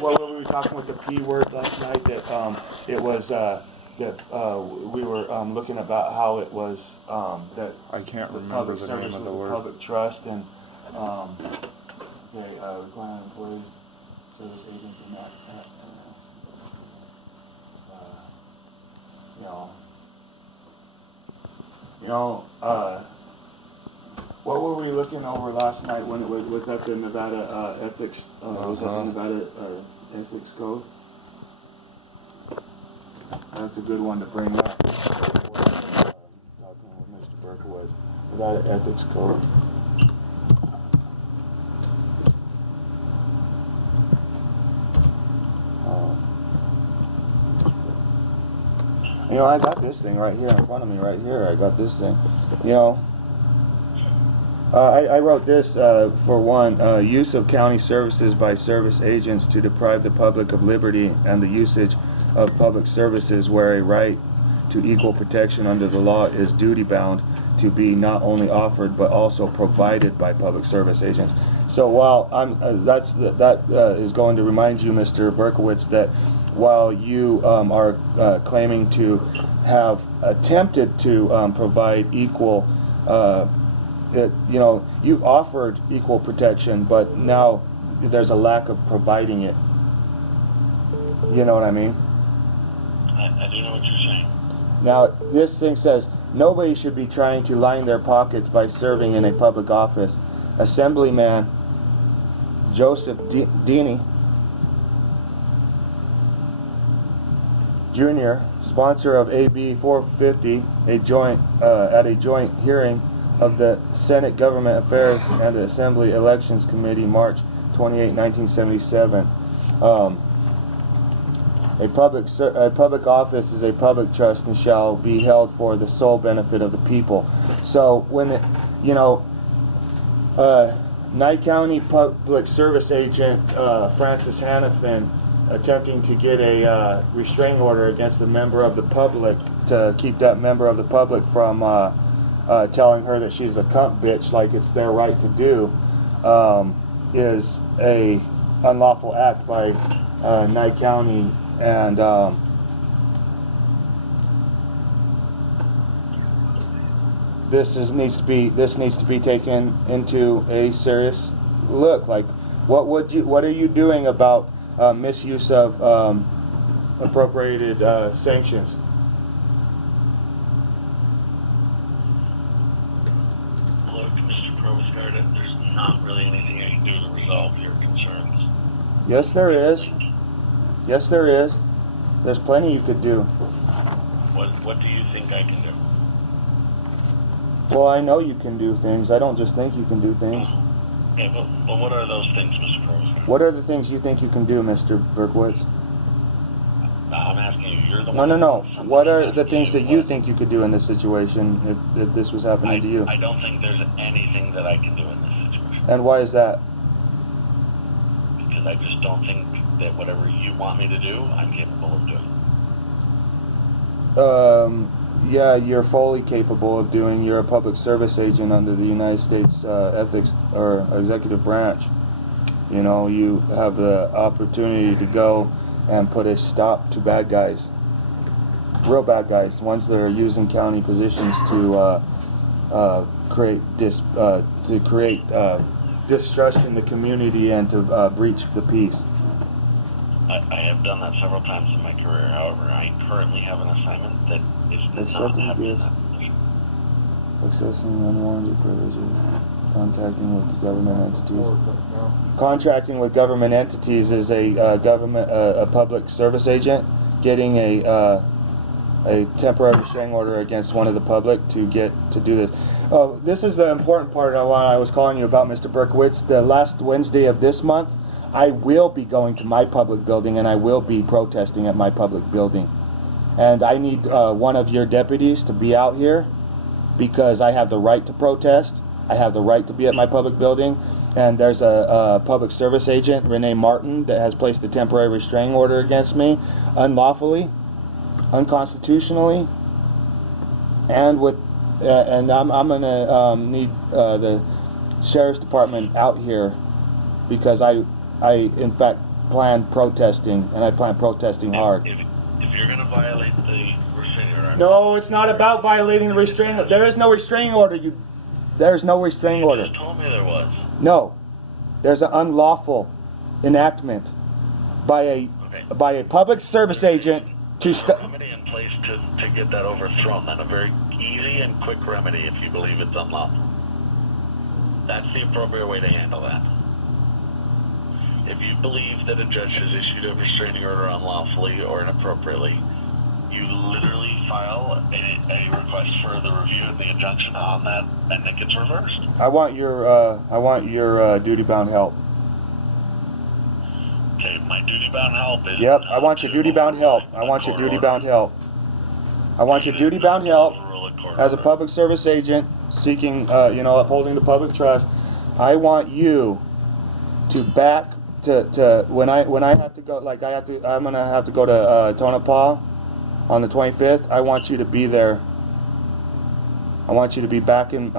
what were we talking with the P word last night? That it was we were looking about how it was that I can't the remember public the service name of was the a word. public trust and going on employees, service agents, and that you know. What were we looking over last night when it was that the Nevada ethics? Was that the Nevada ethics code? That's a good one to bring up. Talking with Mr. Berkowitz, Nevada ethics code. I got this thing right here in front of me, right here. I got this thing. I wrote this for one, use of county services by service agents to deprive the public of liberty and the usage of public services where a right to equal protection under the law is duty bound to be not only offered but also provided by public service agents. So while that is going to remind you, Mr. Berkowitz, that while you are claiming to have attempted to provide equal you've offered equal protection, but now there's a lack of providing it. You know what I mean? I do know what you're saying. Now, this thing says, nobody should be trying to line their pockets by serving in a public office. Assemblyman Joseph Deeney, Jr., sponsor of AB 450, at a joint hearing of the Senate Government Affairs and the Assembly Elections Committee, March 28, 1977. A public office is a public trust and shall be held for the sole benefit of the people. So when Nye County Public Service Agent Francis Hannafin attempting to get a restraining order against a member of the public to keep that member of the public from telling her that she's a cunt bitch like it's their right to do is a unlawful act by Nye County, and this needs to be taken into a serious look. Like, what are you doing about misuse of appropriated sanctions? Look, Mr. Provost Guard, there's not really anything I can do to resolve your concerns. Yes, there is. Yes, there is. There's plenty you could do. What do you think I can do? Well, I know you can do things. I don't just think you can do things. Yeah, but what are those things, Mr. Provost? What are the things you think you can do, Mr. Berkowitz? I'm asking you. You're the one. No. What are the things that you think you could do in this situation if this was happening to you? I don't think there's anything that I can do in this situation. And why is that? Because I just don't think that whatever you want me to do, I'm capable of doing. Yeah, you're fully capable of doing. You're a public service agent under the United States ethics or executive branch. You have the opportunity to go and put a stop to bad guys, real bad guys, ones that are using county positions to create distrust in the community and to breach the peace. I have done that several times in my career. However, I currently have an assignment that is not happening. Accessing unwarranted privileges, contracting with government entities. Contracting with government entities is a public service agent getting a temporary restraining order against one of the public to do this. This is the important part of what I was calling you about, Mr. Berkowitz. The last Wednesday of this month, I will be going to my public building and I will be protesting at my public building. And I need one of your deputies to be out here because I have the right to protest. I have the right to be at my public building. And there's a public service agent, Renee Martin, that has placed a temporary restraining order against me unlawfully, unconstitutionally, and I'm gonna need the sheriff's department out here because I in fact plan protesting, and I plan protesting hard. If you're going to violate the restraining order... No, it's not about violating the restraining order. There is no restraining order. There's no restraining order. You just told me there was. No. There's an unlawful enactment by a public service agent to remedy in place to get that overthrown. Then a very easy and quick remedy if you believe it's unlawful. That's the appropriate way to handle that. If you believe that a judge has issued a restraining order unlawfully or inappropriately, you literally file a request for the review of the injunction on that, and it gets reversed. I want your duty-bound help. Okay, my duty-bound help is... Yep, I want your duty-bound help. I want your duty-bound help. I want your duty-bound help as a public service agent seeking, upholding the public trust. I want you to back to when I have to go, I'm gonna have to go to Tonopah on the 25th. I want you to be there. I want you to be backing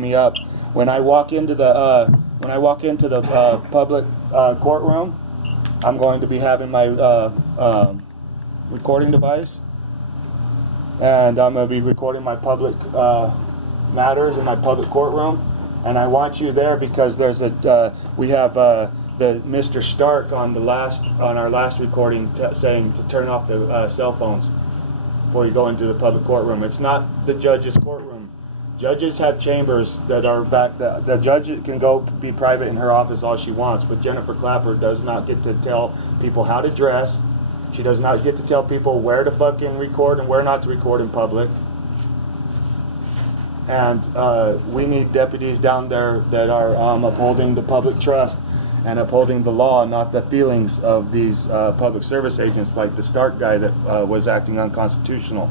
me up when I walk into the public courtroom. I'm going to be having my recording device, and I'm going to be recording my public matters in my public courtroom. And I want you there because there's we have the Mr. Stark on our last recording saying to turn off the cell phones before you go into the public courtroom. It's not the judge's courtroom. Judges have chambers that are back. The judge can go be private in her office all she wants, but Jennifer Clapper does not get to tell people how to dress. She does not get to tell people where to fucking record and where not to record in public. And we need deputies down there that are upholding the public trust and upholding the law, not the feelings of these public service agents like the Stark guy that was acting unconstitutional.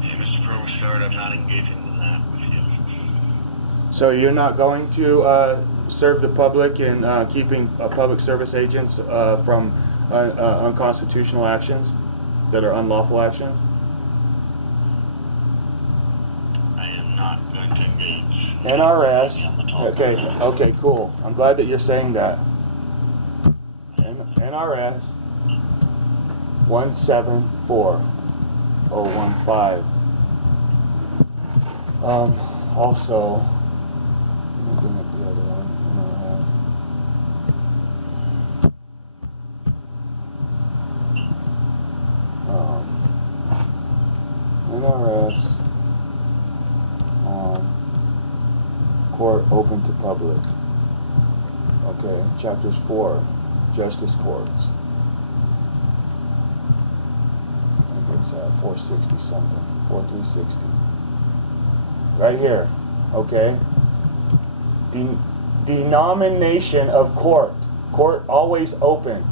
Hey, Mr. Provostard, I'm not engaging in that with you. So you're not going to serve the public in keeping public service agents from unconstitutional actions that are unlawful actions? I am not going to engage. NRS. Okay, cool. I'm glad that you're saying that. NRS 174015. Also, let me bring up the other one. NRS court open to public. Okay, chapters 4, justice courts. I think it's 460 something, 4360. Right here, okay. Denomination of court. Court always open.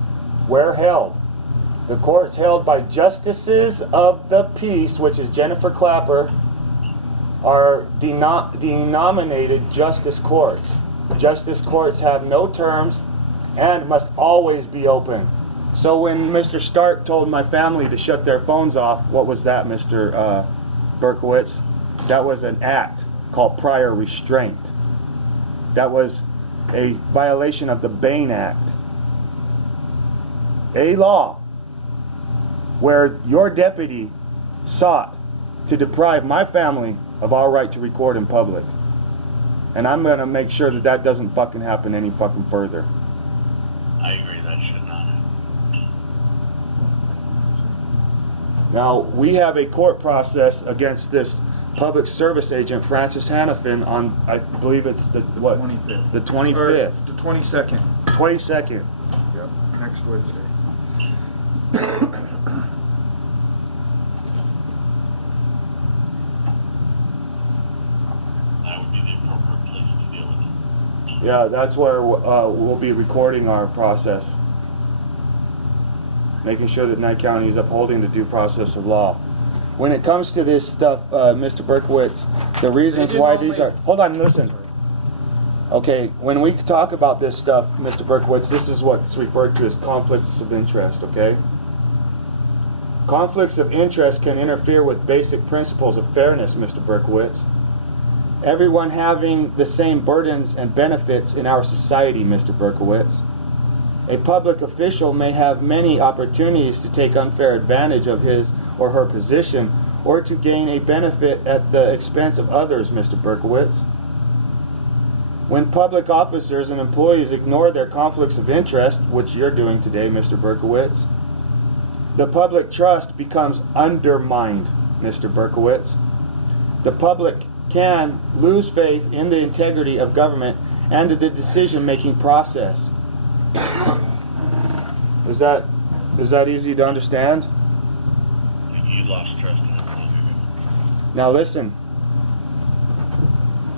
Where held? The court's held by justices of the peace, which is Jennifer Clapper, are denominated justice courts. Justice courts have no terms and must always be open. So when Mr. Stark told my family to shut their phones off, what was that, Mr. Berkowitz? That was an act called prior restraint. That was a violation of the Bain Act. A law where your deputy sought to deprive my family of our right to record in public. And I'm going to make sure that that doesn't fucking happen any fucking further. I agree, that should not happen. Now, we have a court process against this public service agent, Francis Hannafin, on, I believe it's the, what? 25th. The 25th. Or the 22nd. 22nd. Yep, next Wednesday. Yeah, that's where we'll be recording our process. Making sure that Knight County is upholding the due process of law. When it comes to this stuff, Mr. Berkowitz, the reasons why these are... Hold on, listen. Okay, when we talk about this stuff, Mr. Berkowitz, this is what's referred to as conflicts of interest, okay? Conflicts of interest can interfere with basic principles of fairness, Mr. Berkowitz. everyone having the same burdens and benefits in our society, Mr. Berkowitz. A public official may have many opportunities to take unfair advantage of his or her position or to gain a benefit at the expense of others, Mr. Berkowitz. When public officers and employees ignore their conflicts of interest, which you're doing today, Mr. Berkowitz, the public trust becomes undermined, Mr. Berkowitz. The public can lose faith in the integrity of government and the decision-making process. Is that easy to understand? You lost trust in it. Now listen.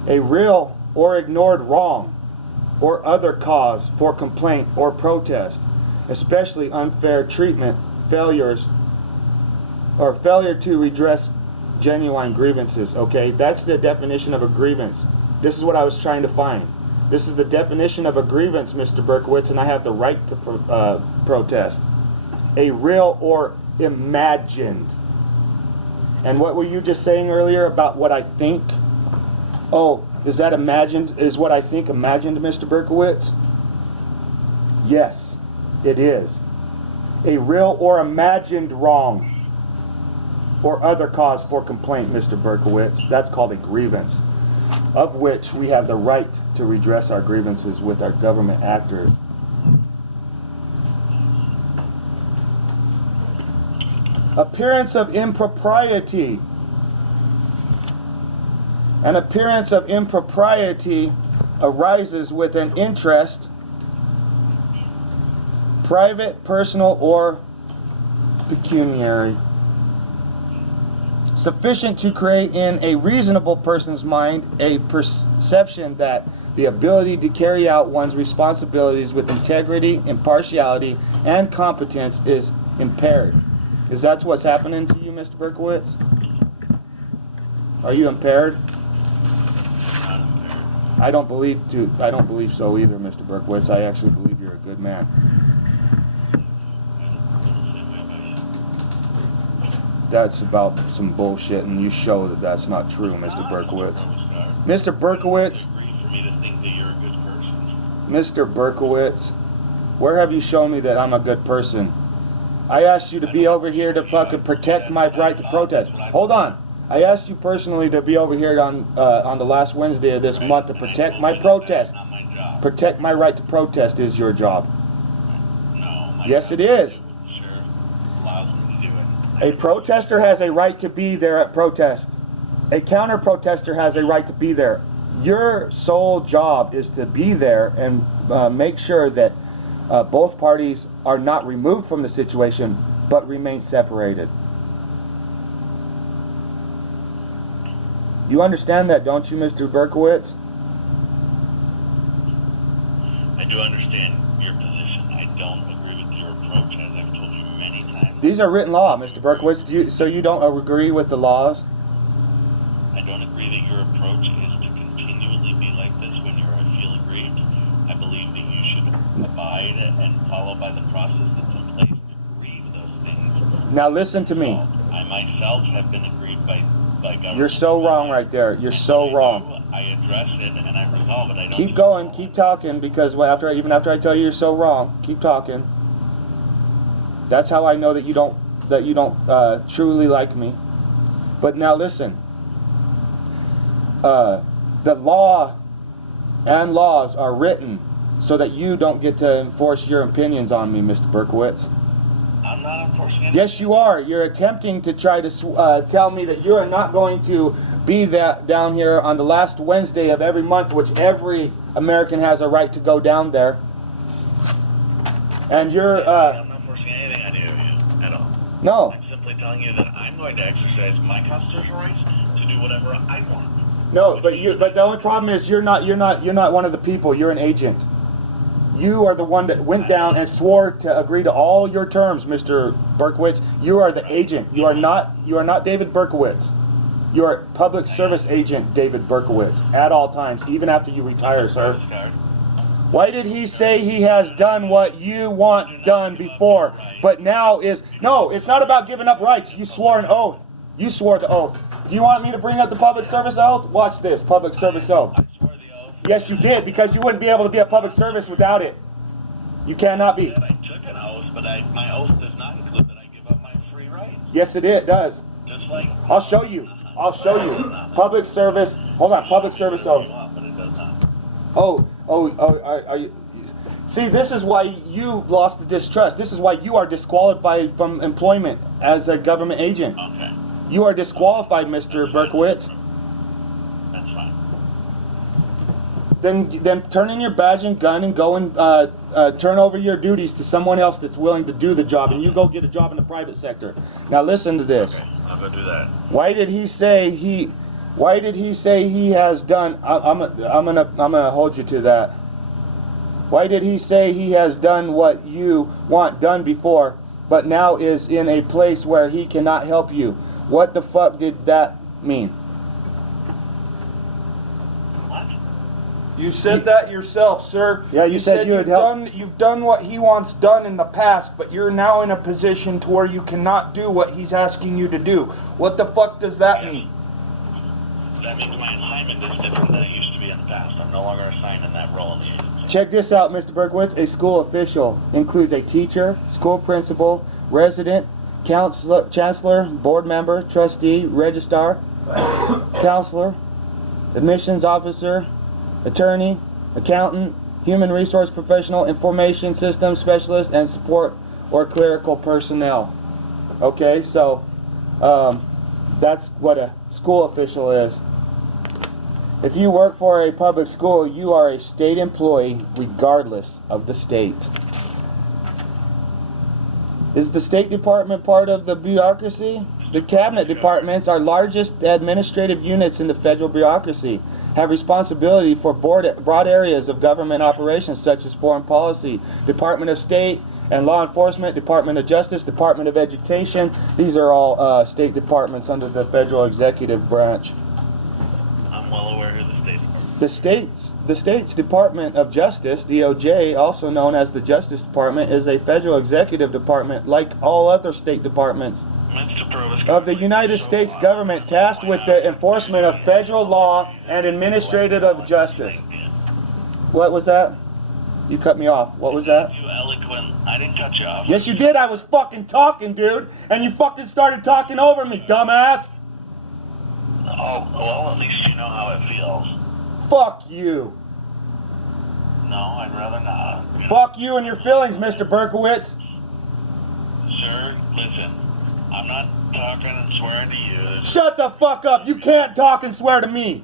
A real or ignored wrong or other cause for complaint or protest, especially unfair treatment, failure to redress genuine grievances. Okay, that's the definition of a grievance. This is what I was trying to find. This is the definition of a grievance, Mr. Berkowitz, and I have the right to protest. A real or imagined. And what were you just saying earlier about what I think? Oh, is that imagined? Is what I think imagined, Mr. Berkowitz? Yes, it is. A real or imagined wrong or other cause for complaint, Mr. Berkowitz. That's called a grievance, of which we have the right to redress our grievances with our government actors. Appearance of impropriety. An appearance of impropriety arises with an interest, private, personal, or pecuniary, sufficient to create in a reasonable person's mind a perception that the ability to carry out one's responsibilities with integrity, impartiality, and competence is impaired. Is that what's happening to you, Mr. Berkowitz? Are you impaired? I don't believe so either, Mr. Berkowitz. I actually believe you're a good man. That's about some bullshit, and you show that that's not true, Mr. Berkowitz. Mr. Berkowitz, Mr. Berkowitz, where have you shown me that I'm a good person? I asked you to be over here to fucking protect my right to protest. Hold on. I asked you personally to be over here on the last Wednesday of this month to protect my protest. Protect my right to protest is your job. Yes, it is. A protester has a right to be there at protest. A counter-protester has a right to be there. Your sole job is to be there and make sure that both parties are not removed from the situation, but remain separated. You understand that, don't you, Mr. Berkowitz? I do understand your position. I don't agree with your approach, as I've told you many times. These are written law, Mr. Berkowitz. So you don't agree with the laws? I don't agree that your approach is to continually be like this when you feel aggrieved. I believe that you should abide and follow by the process that's in place to grieve those things. Now listen to me. I myself have been aggrieved by government. You're so wrong right there. You're so wrong. I address it and I resolve it. I don't keep going, keep talking, because even after I tell you you're so wrong, keep talking. That's how I know that you don't truly like me. But now listen. The law and laws are written so that you don't get to enforce your opinions on me, Mr. Berkowitz. I'm not enforcing anything. Yes, you are. You're attempting to try to tell me that you are not going to be down here on the last Wednesday of every month, which every American has a right to go down there. And you're... I'm not forcing anything on you at all. No. I'm simply telling you that I'm going to exercise my constitutional rights to do whatever I want. No, but the only problem is you're not one of the people. You're an agent. You are the one that went down and swore to agree to all your terms, Mr. Berkowitz. You are the agent. You are not David Berkowitz. You are public service agent David Berkowitz at all times, even after you retire, sir. Why did he say he has done what you want done before, but now is... No, it's not about giving up rights. You swore an oath. You swore the oath. Do you want me to bring up the public service oath? Watch this, public service oath. I swore the oath. Yes, you did, because you wouldn't be able to be a public service without it. You cannot be. I took an oath, but my oath does not include that I give up my free right. Yes, it does. Just like I'll show you. I'll show you. Public service. Hold on. Public service oath. but it does not. Are you? See, this is why you lost the distrust. This is why you are disqualified from employment as a government agent. Okay, You are disqualified, Mr. Berkowitz. that's fine. Then turn in your badge and gun and go and turn over your duties to someone else that's willing to do the job, and you go get a job in the private sector. Now listen to this. Okay, I'll go do that. Why did he say he has done? I'm gonna hold you to that. Why did he say he has done what you want done before, but now is in a place where he cannot help you? What the fuck did that mean? What? You said that yourself, sir. Yeah, you said you would help. You've done what he wants done in the past, but you're now in a position to where you cannot do what he's asking you to do. What the fuck does that mean? That means my assignment is different than it used to be in the past. I'm no longer assigned in that role in the agency. Check this out, Mr. Berkowitz. A school official includes a teacher, school principal, resident, counselor, chancellor, board member, trustee, registrar, counselor, admissions officer, attorney, accountant, human resource professional, information systems specialist, and support or clerical personnel. Okay, so that's what a school official is. If you work for a public school, you are a state employee regardless of the state. Is the State Department part of the bureaucracy? The cabinet departments, our largest administrative units in the federal bureaucracy, have responsibility for broad areas of government operations such as foreign policy, Department of State and Law Enforcement, Department of Justice, Department of Education. These are all state departments under the federal executive branch. I'm well aware who the State Department The state's Department of Justice, DOJ, also known as the Justice Department, is a federal executive department like all other state departments of the United States government tasked with the enforcement of federal law and administrative justice. What was that? You cut me off. What was that? You eloquent. I didn't cut you off. Yes, you did. I was fucking talking, dude. And you fucking started talking over me, dumbass. Oh, well, at least you know how it feels. Fuck you. No, I'd rather not. Fuck you and your feelings, Mr. Berkowitz. Sir, listen. I'm not talking and swearing to you. Shut the fuck up. You can't talk and swear to me.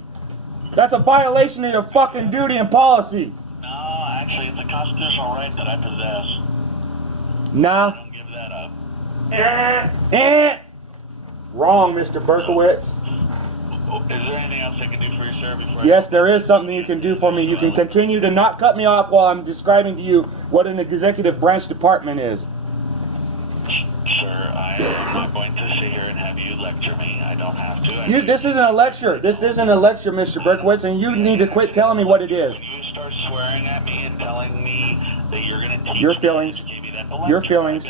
That's a violation of your fucking duty and policy. No, actually, it's a constitutional right that I possess. Nah. I don't give that up. Wrong, Mr. Berkowitz. Is there anything else I can do for you, sir? Before Yes, there is something you can do for me. You can continue to not cut me off while I'm describing to you what an executive branch department is. Sir, I am not going to sit here and have you lecture me. I don't have to. This isn't a lecture. This isn't a lecture, Mr. Berkowitz, and you need to quit telling me what it is. You start swearing at me and telling me that you're going to teach Your feelings. Your feelings.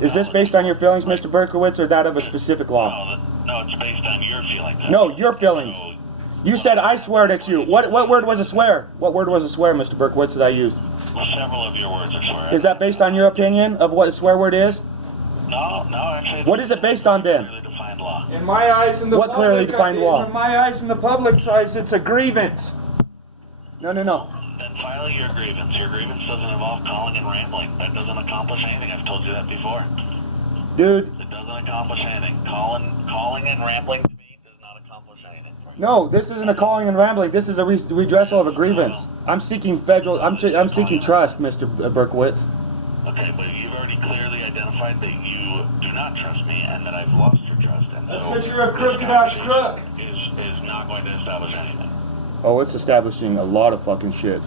Is this based on your feelings, Mr. Berkowitz, or that of a specific law? No, it's based on your feelings. No, your feelings. You said I sweared at you. What word was a swear? What word was a swear, Mr. Berkowitz, that I used? Well, several of your words are swear. Is that based on your opinion of what a swear word is? No, actually. What is it based on then? Clearly defined law. In my eyes and the What clearly defined law? In my eyes and the public's eyes, it's a grievance. No. Then file your grievance. Your grievance doesn't involve calling and rambling. That doesn't accomplish anything. I've told you that before. Dude. It doesn't accomplish anything. Calling and rambling to me does not accomplish anything. No, this isn't a calling and rambling. This is a redressal of a grievance. I'm seeking federal. I'm seeking trust, Mr. Berkowitz. Okay, but you've already clearly identified that you do not trust me and that I've lost your trust. And That's so because you're a this crooked-ass crook. conversation Is not going to establish anything. Oh, it's establishing a lot of fucking shit.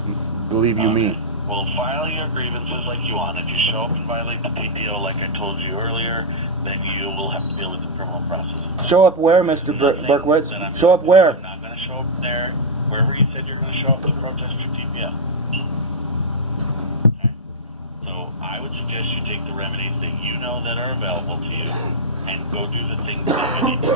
Believe you me. Well, file your grievances like you want. If you show up and violate the PPO like I told you earlier, then you will have to deal with the criminal process. Show up where, Mr. Berkowitz? Show up where? I'm not going to show up there. Wherever you said you're going to show up to protest your TPO. Okay. So I would suggest you take the remedies that you know that are available to you. and go do the things that you need to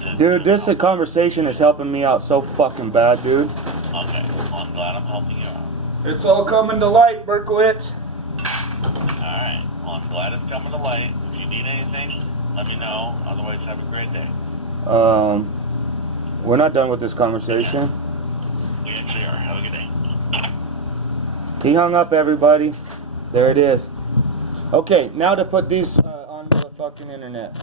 do. Dude, this conversation is helping me out so fucking bad, dude. Okay, well, I'm glad I'm helping you out. It's all coming to light, Berkowitz. Alright, well, I'm glad it's coming to light. If you need anything, let me know. Otherwise, have a great day. We're not done with this conversation. We actually are. Have a good day. He hung up, everybody. There it is. Okay, now to put these on the fucking internet.